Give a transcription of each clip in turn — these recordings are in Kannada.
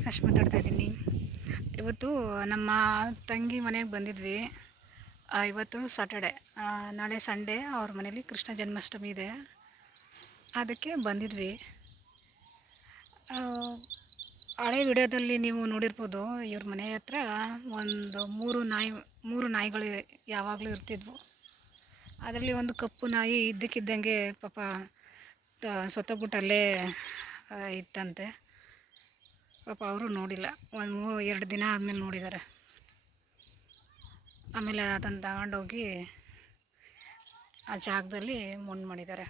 ಪ್ರಕಾಶ್ ಮಾತಾಡ್ತಾ ಇದ್ದೀನಿ. ಇವತ್ತು ನಮ್ಮ ತಂಗಿ ಮನೆಗೆ ಬಂದಿದ್ವಿ. ಇವತ್ತು ಸಾಟರ್ಡೆ, ನಾಳೆ ಸಂಡೇ ಅವ್ರ ಮನೇಲಿ ಕೃಷ್ಣ ಜನ್ಮಾಷ್ಟಮಿ ಇದೆ, ಅದಕ್ಕೆ ಬಂದಿದ್ವಿ. ಹಳೆ ವಿಡಿಯೋದಲ್ಲಿ ನೀವು ನೋಡಿರ್ಬೋದು, ಇವ್ರ ಮನೆ ಹತ್ರ ಒಂದು ಮೂರು ನಾಯಿಗಳು ಯಾವಾಗಲೂ ಇರ್ತಿದ್ವು. ಅದರಲ್ಲಿ ಒಂದು ಕಪ್ಪು ನಾಯಿ ಇದ್ದಕ್ಕಿದ್ದಂಗೆ ಪಾಪ ಸತ್ತೋಗ್ಬಿಟ್ಟಲ್ಲೇ ಇತ್ತಂತೆ. ಪಾಪ ಅವರು ನೋಡಿಲ್ಲ, 2 ದಿನ ಆದಮೇಲೆ ನೋಡಿದ್ದಾರೆ. ಆಮೇಲೆ ಅದನ್ನು ತಗೊಂಡೋಗಿ ಆ ಜಾಗದಲ್ಲಿ ಮಣ್ಣು ಮಾಡಿದ್ದಾರೆ.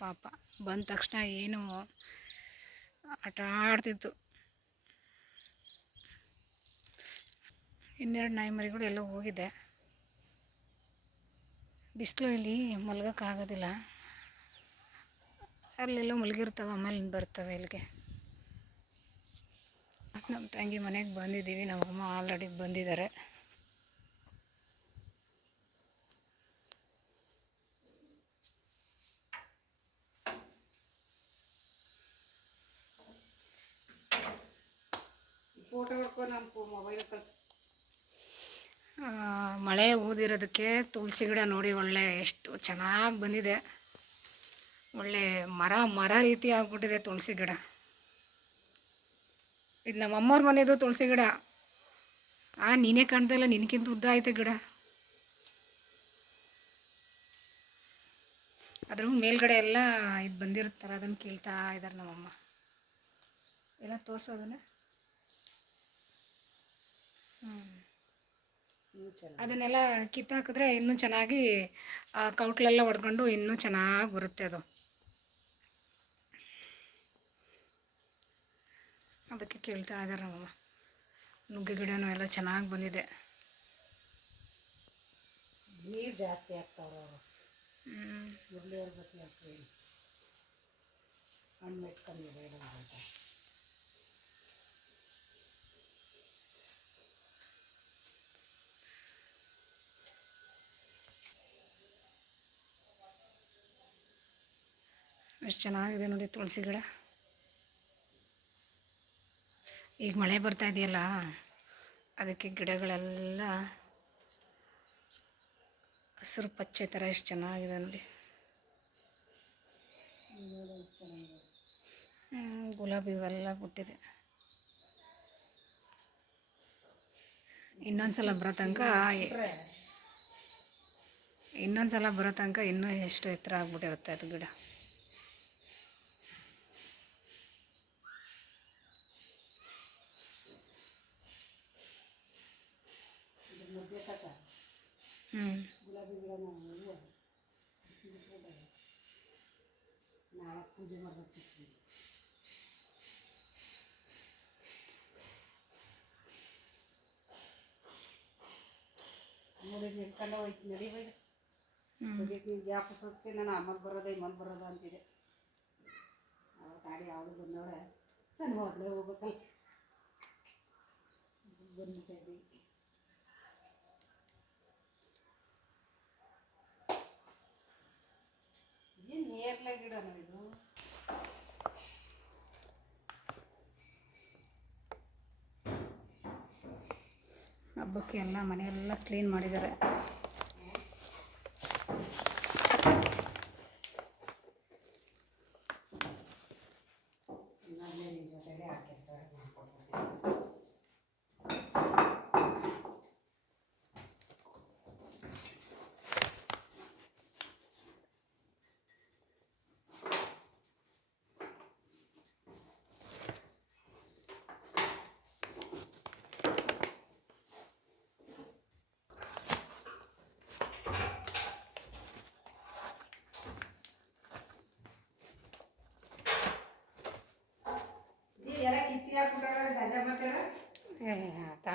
ಪಾಪ ಬಂದ ತಕ್ಷಣ ಏನು ಆಟ ಆಡ್ತಿತ್ತು. 2 ನಾಯಿ ಮರಿಗಳು ಎಲ್ಲೋ ಹೋಗಿದೆ. ಬಿಸಿಲು ಇಲ್ಲಿ ಮಲ್ಗೋಕ್ಕಾಗೋದಿಲ್ಲ, ಅಲ್ಲೆಲ್ಲೋ ಮಲಗಿರ್ತಾವೆ, ಆಮೇಲೆ ಬರ್ತವೆ ಇಲ್ಲಿಗೆ. ನಮ್ಮ ತಂಗಿ ಮನೆಗೆ ಬಂದಿದ್ದೀವಿ. ನಮ್ಮಮ್ಮ ಆಲ್ರೆಡಿ ಬಂದಿದ್ದಾರೆ. ಫೋಟೋ ಹೊಡ್ಕೊಂಡು ನಮ್ಮ ಮೊಬೈಲ್ ಕಳ್ಸಿ. ಮಳೆ ಊದಿರೋದಕ್ಕೆ ತುಳಸಿ ಗಿಡ ನೋಡಿ ಒಳ್ಳೆ ಎಷ್ಟು ಚೆನ್ನಾಗಿ ಬಂದಿದೆ. ಒಳ್ಳೆ ಮರ ರೀತಿ ಆಗ್ಬಿಟ್ಟಿದೆ ತುಳಸಿ ಗಿಡ. ಇದು ನಮ್ಮ ಅಮ್ಮವ್ರ ಮನೆಯದು ತುಳಸಿ ಗಿಡ. ನೀನೇ ಕಾಣ್ತಾ ಇಲ್ಲ, ನಿನಗಿಂತ ಉದ್ದ ಐತೆ ಗಿಡ. ಅದ್ರ ಮೇಲ್ಗಡೆ ಎಲ್ಲ ಇದು ಬಂದಿರುತ್ತಲ್ಲ, ಅದನ್ನು ಕೀಳ್ತಾ ಇದ್ದಾರೆ ನಮ್ಮಮ್ಮ. ಎಲ್ಲ ತೋರಿಸೋದನ್ನ ಅದನ್ನೆಲ್ಲ ಕಿತ್ತಾಕಿದ್ರೆ ಇನ್ನೂ ಚೆನ್ನಾಗಿ ಕೌಟ್ಲೆಲ್ಲ ಹೊಡ್ಕೊಂಡು ಇನ್ನೂ ಚೆನ್ನಾಗಿ ಬರುತ್ತೆ ಅದು. ಅದಕ್ಕೆ ಕೇಳ್ತಾ ಇದ್ದಾರೆ ನಮ್ಮಮ್ಮ. ನುಗ್ಗೆ ಗಿಡನೂ ಎಲ್ಲ ಚೆನ್ನಾಗಿ ಬಂದಿದೆ. ನೀರು ಜಾಸ್ತಿ ಆಗ್ತಾವ್ರ ಮುರಳಿಯವ್ರ ಬಸ್ ಹಾಕ್ರಿ ಹಣ್ಣು ಇಟ್ಕೊಂಡಿದೆ ಅಂತ. ಎಷ್ಟು ಚೆನ್ನಾಗಿದೆ ನೋಡಿ ತುಳಸಿ ಗಿಡ. ಈಗ ಮಳೆ ಬರ್ತಾ ಇದೆಯಲ್ಲ, ಅದಕ್ಕೆ ಗಿಡಗಳೆಲ್ಲ ಹಸಿರು ಪಚ್ಚೆ ಥರ ಎಷ್ಟು ಚೆನ್ನಾಗಿದೆ ನೋಡಿ. ಗುಲಾಬಿ ಇವೆಲ್ಲ ಬಿಟ್ಟಿದೆ. ಇನ್ನೊಂದ್ಸಲ ಬರೋ ತನಕ ಇನ್ನೂ ಎಷ್ಟು ಎತ್ತರ ಆಗ್ಬಿಟ್ಟಿರುತ್ತೆ ಅದು ಗಿಡ. ಗುಲಾಬಿ ಗಿಡ ಹೂವು ನಾಳೆ ಪೂಜೆ ಮಾಡೋದು ನೋಡಿ ನಿಲ್ಕೊಂಡು ಹೋಯ್ತು. ನಡಿಬೋದು ಸದ್ಯಕ್ಕೆ ಗ್ಯಾಪಿಸೋದಕ್ಕೆ ನಾನು ಅಮ್ಮಲ್ಲಿ ಬರೋದ ಅಂತಿದೆ. ಗಾಡಿ ಅವಳು ಬಂದವಳೆ, ನಾನು ಹೊರಗಡೆ ಹೋಗ್ಬೇಕಲ್ಲ ಬಂದಿದ್ದೆ. ಏನು ನೇರಳೆ ಗಿಡನೋ ಇದು. ಹಬ್ಬಕ್ಕೆ ಎಲ್ಲ ಮನೆಯೆಲ್ಲ ಕ್ಲೀನ್ ಮಾಡಿದ್ದಾರೆ.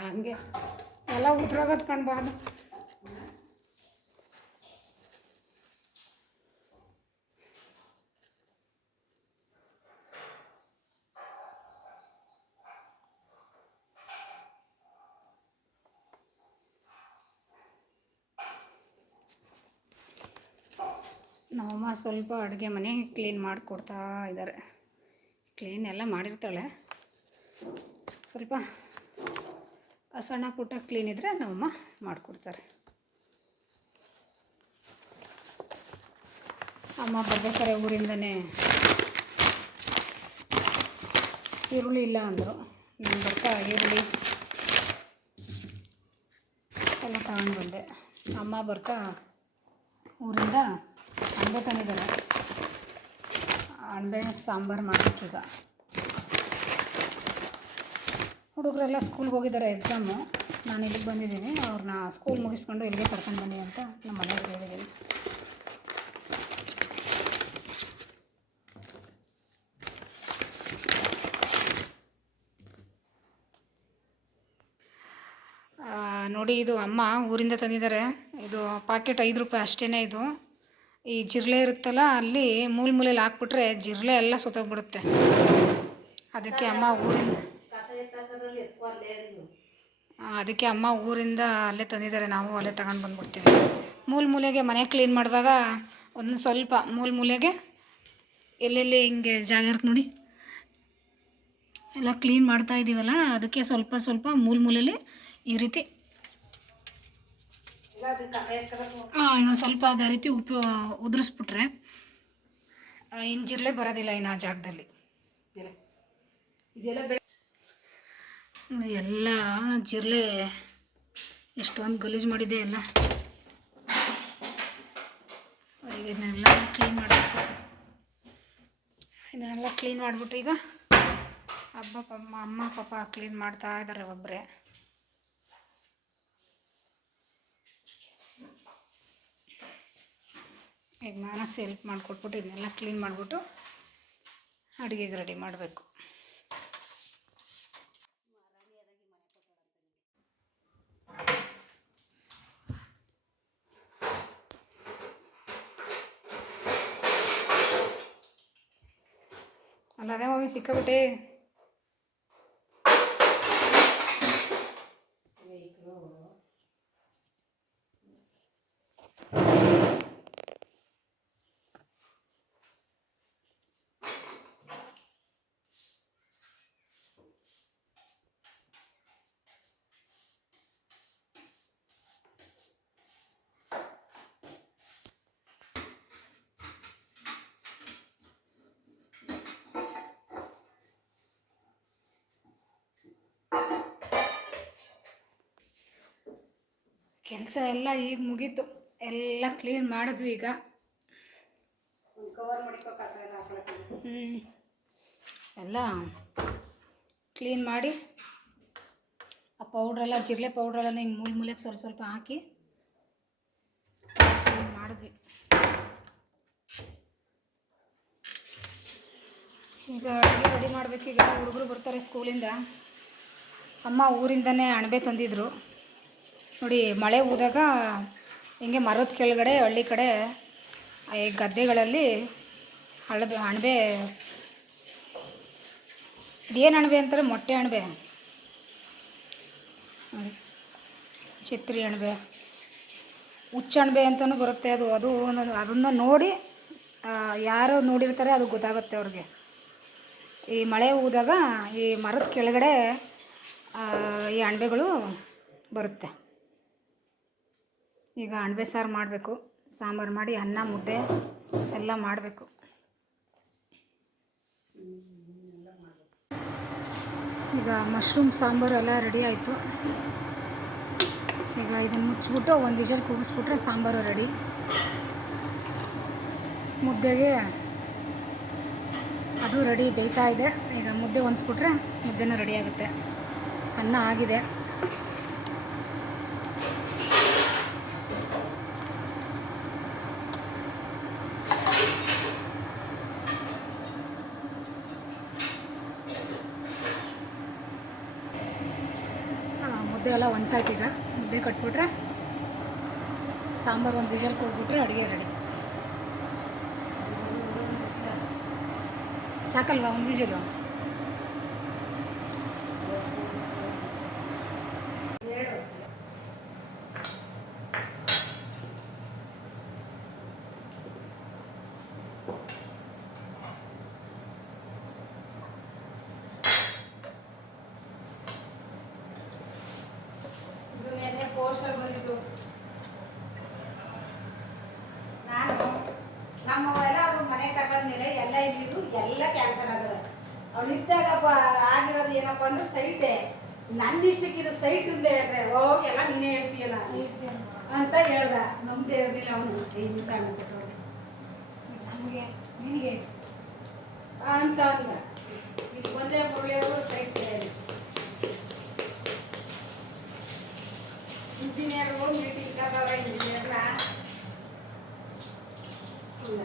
ಹಂಗೆ ಎಲ್ಲ ಉದ್ರೋಗೋದು ಕಾಣ್ಬಾರ್ದು. ನಮ್ಮಮ್ಮ ಸ್ವಲ್ಪ ಅಡುಗೆ ಮನೆ ಕ್ಲೀನ್ ಮಾಡಿಕೊಡ್ತಾ ಇದ್ದಾರೆ. ಕ್ಲೀನ್ ಎಲ್ಲ ಮಾಡಿರ್ತಾಳೆ, ಸ್ವಲ್ಪ ಸಣ್ಣ ಪುಟ್ಟ ಕ್ಲೀನ್ ಇದ್ದರೆ ನಮ್ಮಮ್ಮ ಮಾಡಿಕೊಡ್ತಾರೆ. ಅಮ್ಮ ಬರ್ಬೇಕಾರೆ ಊರಿಂದನೇ ಈರುಳ್ಳಿ ಇಲ್ಲ ಅಂದರು. ನಾನು ಬರ್ತಾ ಈರುಳ್ಳಿ ಎಲ್ಲ ತಗೊಂಡು ಬಂದೆ. ಅಮ್ಮ ಬರ್ತಾ ಊರಿಂದ ಅಣಬೆ ತಂದಿದ್ದಾರೆ. ಅಣಬೆ ಸಾಂಬಾರು ಮಾಡಬೇಕೀಗ. ಹುಡುಗರೆಲ್ಲ ಸ್ಕೂಲ್ಗೆ ಹೋಗಿದ್ದಾರೆ, ಎಕ್ಸಾಮು. ನಾನು ಇಲ್ಲಿಗೆ ಬಂದಿದ್ದೀನಿ. ಅವ್ರನ್ನ ಸ್ಕೂಲ್ ಮುಗಿಸ್ಕೊಂಡು ಇಲ್ಲಿಗೆ ಕರ್ಕೊಂಡು ಬನ್ನಿ ಅಂತ ನಮ್ಮ ಮನೆಯವ್ರಿಗೆ ಹೇಳಿದ್ದೀನಿ. ನೋಡಿ, ಇದು ಅಮ್ಮ ಊರಿಂದ ತಂದಿದ್ದಾರೆ. ಇದು ಪಾಕೆಟ್ 5 ರೂಪಾಯಿ ಅಷ್ಟೇ. ಇದು ಈ ಜಿರಳೆ ಇರುತ್ತಲ್ಲ, ಅಲ್ಲಿ ಮೂಲೆಯಲ್ಲಿ ಹಾಕ್ಬಿಟ್ರೆ ಜಿರಳೆ ಎಲ್ಲ ಸುತ್ತೋಗ್ಬಿಡುತ್ತೆ. ಅದಕ್ಕೆ ಅಮ್ಮ ಊರಿಂದ ಅಲ್ಲೇ ತಂದಿದ್ದಾರೆ. ನಾವು ಅಲ್ಲೇ ತಗೊಂಡು ಬಂದ್ಬಿಡ್ತೀವಿ. ಮೂಲೆಗೆ ಮನೆ ಕ್ಲೀನ್ ಮಾಡುವಾಗ ಒಂದೊಂದು ಸ್ವಲ್ಪ ಮೂಲೆಗೆ ಎಲ್ಲೆಲ್ಲಿ ಹಿಂಗೆ ಜಾಗ ಇರುತ್ತೆ ನೋಡಿ, ಎಲ್ಲ ಕ್ಲೀನ್ ಮಾಡ್ತಾ ಇದ್ದೀವಲ್ಲ, ಅದಕ್ಕೆ ಸ್ವಲ್ಪ ಮೂಲೆಯಲ್ಲಿ ಈ ರೀತಿ ಇನ್ನೊಂದು ಸ್ವಲ್ಪ ಅದೇ ರೀತಿ ಉಪ್ಪು ಉದುರಿಸ್ಬಿಟ್ರೆ ಇನ್ನು ಜಿರಳೆ ಬರೋದಿಲ್ಲ ಇನ್ನು ಆ ಜಾಗದಲ್ಲಿ. ಎಲ್ಲ ಜಿರಳೆ ಎಷ್ಟೊಂದು ಗಲೀಜು ಮಾಡಿದೆ ಎಲ್ಲ. ಇದನ್ನೆಲ್ಲ ಕ್ಲೀನ್ ಮಾಡಬೇಕು. ಇದನ್ನೆಲ್ಲ ಕ್ಲೀನ್ ಮಾಡಿಬಿಟ್ಟು ಈಗ ಅಮ್ಮ ಪಾಪ ಕ್ಲೀನ್ ಮಾಡ್ತಾ ಇದ್ದಾರೆ ಒಬ್ಬರೇ. ಈಗ ನಾನು ಹೆಲ್ಪ್ ಮಾಡಿಕೊಟ್ಬಿಟ್ಟು ಇದನ್ನೆಲ್ಲ ಕ್ಲೀನ್ ಮಾಡಿಬಿಟ್ಟು ಅಡುಗೆಗೆ ರೆಡಿ ಮಾಡಬೇಕು. ಅಲ್ಲವೇ ಮಮ್ಮಿ ಸಿಕ್ಕಾಬಿಟ್ಟೆ. ಕೆಲಸ ಎಲ್ಲ ಈಗ ಮುಗೀತು. ಎಲ್ಲ ಕ್ಲೀನ್ ಮಾಡಿದ್ವಿ. ಈಗ ಎಲ್ಲ ಕ್ಲೀನ್ ಮಾಡಿ ಆ ಪೌಡ್ರೆಲ್ಲ, ಜಿರಳೆ ಪೌಡ್ರೆಲ್ಲ ಹಿಂಗೆ ಮೂಲೆಗೆ ಸ್ವಲ್ಪ ಹಾಕಿ ಕ್ಲೀನ್ ಮಾಡಿದ್ವಿ. ಈಗ ಅಡುಗೆ ರೆಡಿ ಮಾಡಬೇಕೀಗ. ಹುಡುಗರು ಬರ್ತಾರೆ ಸ್ಕೂಲಿಂದ. ಅಮ್ಮ ಊರಿಂದನೇ ಅಣಬೆ ತಂದಿದ್ರು ನೋಡಿ. ಮಳೆ ಹೋದಾಗ ಹಿಂಗೆ ಮರದ ಕೆಳಗಡೆ ಹಳ್ಳಿ ಕಡೆ ಈ ಗದ್ದೆಗಳಲ್ಲಿ ಅಣಬೆ, ಇದೇನು ಅಣಬೆ ಅಂತಾರೆ? ಮೊಟ್ಟೆ ಅಣಬೆ, ಛತ್ರಿ ಅಣಬೆ, ಹುಚ್ಚಣಬೆ ಅಂತಲೂ ಬರುತ್ತೆ. ಅದನ್ನು ನೋಡಿ ಯಾರು ನೋಡಿರ್ತಾರೆ ಅದು ಗೊತ್ತಾಗುತ್ತೆ ಅವ್ರಿಗೆ. ಈ ಮಳೆ ಹೋದಾಗ ಈ ಮರದ ಕೆಳಗಡೆ ಈ ಅಣಬೆಗಳು ಬರುತ್ತೆ. ಈಗ ಅಣಬೆ ಸಾರು ಮಾಡಬೇಕು. ಸಾಂಬಾರು ಮಾಡಿ ಅನ್ನ ಮುದ್ದೆ ಎಲ್ಲ ಮಾಡಬೇಕು. ಈಗ ಮಶ್ರೂಮ್ ಸಾಂಬಾರು ಎಲ್ಲ ರೆಡಿ ಆಯಿತು. ಈಗ ಇದನ್ನು ಮುಚ್ಚಿಬಿಟ್ಟು ಒಂದು ವಿಷಲ್ ಕೂಗಿಸ್ಬಿಟ್ರೆ ಸಾಂಬಾರು ರೆಡಿ. ಮುದ್ದೆಗೆ ಅದು ರೆಡಿ ಬೇಯ್ತಾ ಇದೆ. ಈಗ ಮುದ್ದೆ ಹೊಂದಿಸ್ಬಿಟ್ರೆ ಮುದ್ದೆನೂ ರೆಡಿ ಆಗುತ್ತೆ. ಅನ್ನ ಆಗಿದೆ. ಮುದ್ದೆ ಎಲ್ಲ ಹೊಂದ್ಸಾಯ್ತು. ಈಗ ಮುದ್ದೆ ಕಟ್ಬಿಟ್ರೆ ಸಾಂಬಾರು ಒಂದು ವಿಷಲ್ಗೆ ಹೋಗ್ಬಿಟ್ರೆ ಅಡುಗೆ ರೆಡಿ. ಸಾಕಲ್ವಾ ಒಂದು ವಿಷಲು? ಎಲ್ಲ ಕ್ಯಾನ್ಸಲ್ ಆಗೋದು. ಅವಳಿದ್ದಾಗ ಆಗಿರೋದು ಏನಪ್ಪ ಅಂದ್ರೆ ಸೈಟೇ. ನನ್ನ ಇಷ್ಟಕ್ಕೆ ಇದು ಸೈಟ್ ಇಲ್ಲದೆ ಹೋಗಿ ಎಲ್ಲ ನೀನೇ ಹೇಳ್ತೀಯಲ್ಲ ಅಂತ ಹೇಳ್ದ. ನಮ್ದೇ ಇರಲಿಲ್ಲ ಅವನು 5 ನಿಮಿಷ ಆಗ್ಬಿಟ್ಟು ನಮಗೆ ನಿನಗೆ ಅಂತ ಅಂದ. ಇಲ್ಲಿ ಒಂದೇ ಮುರಳಿಯವರು ಸೈಟ್ ಇಂಜಿನಿಯರ್ಗಳು ಮೀಟಿಂಗ್ ಕರೆದವ. ಇಂಜಿನಿಯರ್ನ ಇಲ್ಲ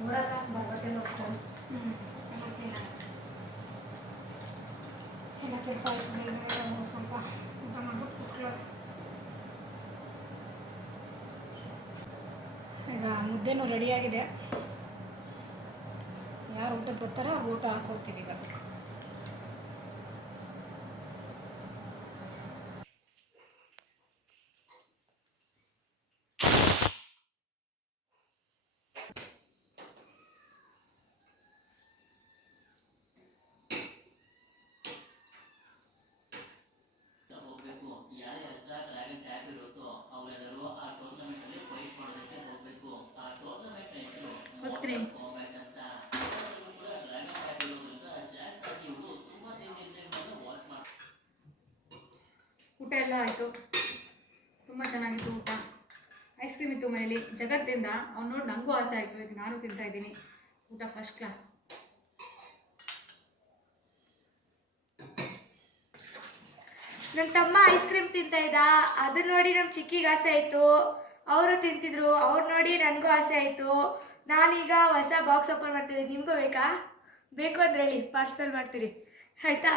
ನೋಡಕ್ಕ ಬರ್ಬಟ್ಟೆ ಹೋಗ್ತಾರೆ. ಎಲ್ಲ ಕೆಲಸ ಆಯ್ತು. ಸ್ವಲ್ಪ ಊಟ ಮಾಡ್ಬಿಟ್ಟು ಕುತ್ಕೊಳ್ಳೋದು. ಈಗ ಮುದ್ದೆನೂ ರೆಡಿಯಾಗಿದೆ. ಯಾರು ಊಟಕ್ಕೆ ಬರ್ತಾರೋ ಅವ್ರು ಊಟ ಹಾಕೊಡ್ತೀವಿ ಈಗ. ಐಸ್ಕ್ರೀಮ್ ಊಟ ಎಲ್ಲ ಆಯಿತು. ತುಂಬ ಚೆನ್ನಾಗಿತ್ತು ಊಟ. ಐಸ್ ಕ್ರೀಮ್ ಇತ್ತು ಮನೇಲಿ ಜಗತ್ತಿಂದ. ಅವ್ನು ನೋಡಿ ನನಗೂ ಆಸೆ ಆಯಿತು. ಈಗ ನಾನು ತಿಂತಾ ಇದ್ದೀನಿ. ಊಟ ಫಸ್ಟ್ ಕ್ಲಾಸ್. ನನ್ನ ತಮ್ಮ ಐಸ್ ಕ್ರೀಮ್ ತಿಂತಾ ಇದ್ದ. ಅದನ್ನ ನೋಡಿ ನಮ್ಮ ಚಿಕ್ಕಿಗೆ ಆಸೆ ಆಯಿತು. ಅವರು ತಿಂತಿದ್ರು. ಅವ್ರು ನೋಡಿ ನನಗೂ ಆಸೆ ಆಯಿತು. ನಾನೀಗ ಹೊಸ ಬಾಕ್ಸ್ ಓಪನ್ ಮಾಡ್ತಿದ್ದೀನಿ. ನಿಮಗೂ ಬೇಕಾ? ಬೇಕು ಅಂದ್ರೆ ಹೇಳಿ, ಪಾರ್ಸಲ್ ಮಾಡ್ತೀರಿ ಆಯಿತಾ?